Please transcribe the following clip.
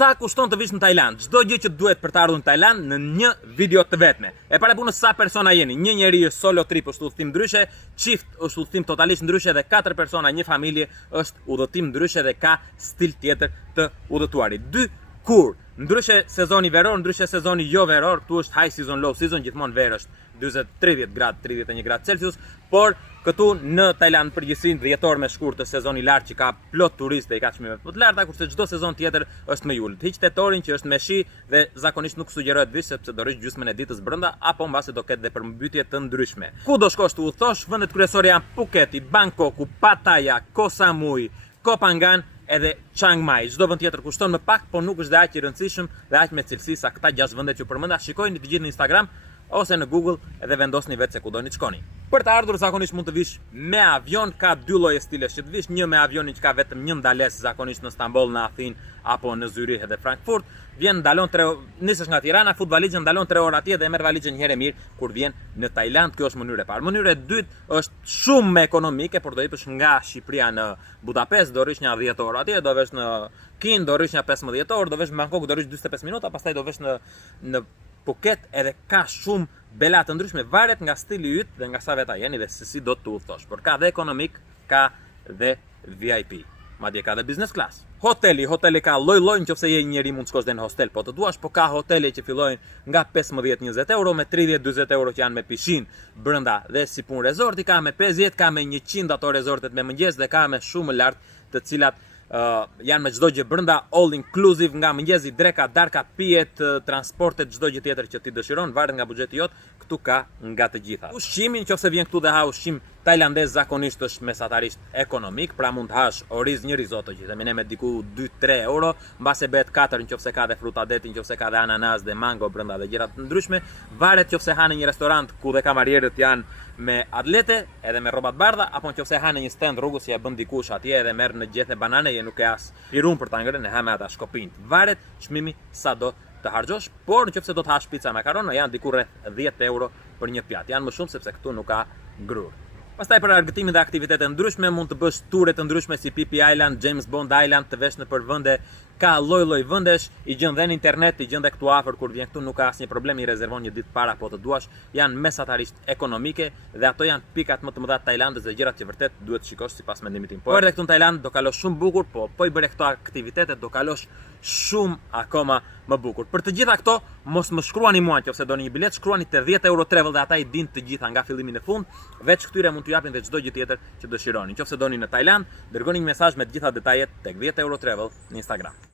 Sa kushton të vish në Tajland? Çdo gjë që duhet për të ardhur në Tajland në një video të vetme. E para punës sa persona jeni? Një njeri është solo trip, është udhëtim ndryshe, çift është udhëtim totalisht ndryshe dhe 4 persona, një familje është udhëtim ndryshe dhe ka stil tjetër të udhëtuarit. 2 kur ndryshe sezoni veror, ndryshe sezoni jo veror, këtu është high season, low season, gjithmonë verë është 40-30 gradë, 31 gradë Celsius, por këtu në Tajland përgjithësinë dhjetor me shkurt të sezoni lart që ka plot turistë i ka çmimet më të larta, kurse çdo sezon tjetër është më ulët. Hiq tetorin që është me shi dhe zakonisht nuk sugjerohet vish sepse do rish gjysmën e ditës brenda apo mbase do ketë dhe përmbytje të ndryshme. Ku do shkosh të udhëtosh? Vendet kryesore janë Phuketi, Bangkoku, Pattaya, Koh Samui, Koh Phangan edhe Chiang Mai. Çdo vend tjetër kushton më pak, por nuk është dhe aq i rëndësishëm dhe aq me cilësi sa këta 6 vende që përmenda. Shikojeni të gjithë në Instagram ose në Google edhe vendosni vetë se ku doni të shkoni. Për të ardhur zakonisht mund të vish me avion, ka 2 lloje stilesh që të vish, një me avionin që ka vetëm një ndalesë zakonisht në Stamboll, në Athinë apo në Zyrih edhe Frankfurt. Vjen ndalon 3 nisesh nga Tirana, fut valizën, ndalon 3 orë atje dhe merr valizën një herë mirë kur vjen në Tajland. Kjo është mënyra e parë. Mënyra e dytë është shumë më ekonomike, por do jepësh nga Shqipëria në Budapest, do rish një 10 orë atje, do vesh në Kin, do rish një 15 orë, do vesh në Bangkok, do rish 45 minuta, pastaj do vesh në Phuket, edhe ka shumë bela të ndryshme, varet nga stili yt dhe nga sa veta jeni dhe se si do të udhëtosh. Por ka dhe ekonomik, ka dhe VIP, madje ka dhe business class. Hoteli ka lloj-lloj, nëse je një njeri mund të shkosh dhe në hostel po të duash, po ka hotele që fillojnë nga 15-20 euro me 30-40 euro që janë me pishinë brenda dhe si pun rezorti, ka me 50, ka me 100 ato rezortet me mëngjes dhe ka me shumë më lart të cilat janë me çdo gjë brenda, all inclusive, nga mëngjesi, dreka, darka, pijet, transportet, çdo gjë tjetër që ti dëshiron, varet nga buxheti jot, këtu ka nga të gjitha. Ushqimi nëse vjen këtu dhe ha ushqim tajlandez zakonisht është mesatarisht ekonomik, pra mund të hash oriz një risotto që themi ne me diku 2-3 euro, mbase bëhet 4 nëse ka dhe frutadeti, nëse ka dhe ananas dhe mango brenda dhe gjëra të ndryshme, varet nëse ha në një restorant ku dhe kamarierët janë me atlete edhe me rroba të bardha, apo nëse ha në një stand rrugës që ja bën dikush atje edhe merr në gjethe banane, je nuk e as pirun për ta ngrënë, ha me ata shkopin. Varet çmimi sa do të harxhosh, por nëse do të hash pica makaronë, janë diku rreth 10 euro për një pjatë. Janë më shumë sepse këtu nuk ka ngrur. Pastaj për argëtimin dhe aktivitete ndryshme mund të bësh ture të ndryshme si Phi Island, James Bond Island, të vesh në për vende, ka lloj-lloj vendesh, i gjen dhe në internet, i gjen dhe këtu afër kur vjen këtu, nuk ka asnjë problem, i rezervon një ditë para po të duash, janë mesatarisht ekonomike dhe ato janë pikat më të mëdha të Tajlandës dhe gjërat që vërtet duhet të shikosh sipas mendimit tim. Po edhe këtu në Tajland do kalosh shumë bukur, po i bëre këto aktivitete do kalosh shumë akoma më bukur. Për të gjitha këto, mos më shkruani mua nëse doni një bilet, shkruani te 10 euro travel dhe ata i din të gjitha nga fillimi në fund, veç këtyre mund t'ju japin dhe çdo gjë tjetër që dëshironi. Nëse doni në Tajland, dërgoni një mesazh me të gjitha detajet tek 10 euro travel në Instagram.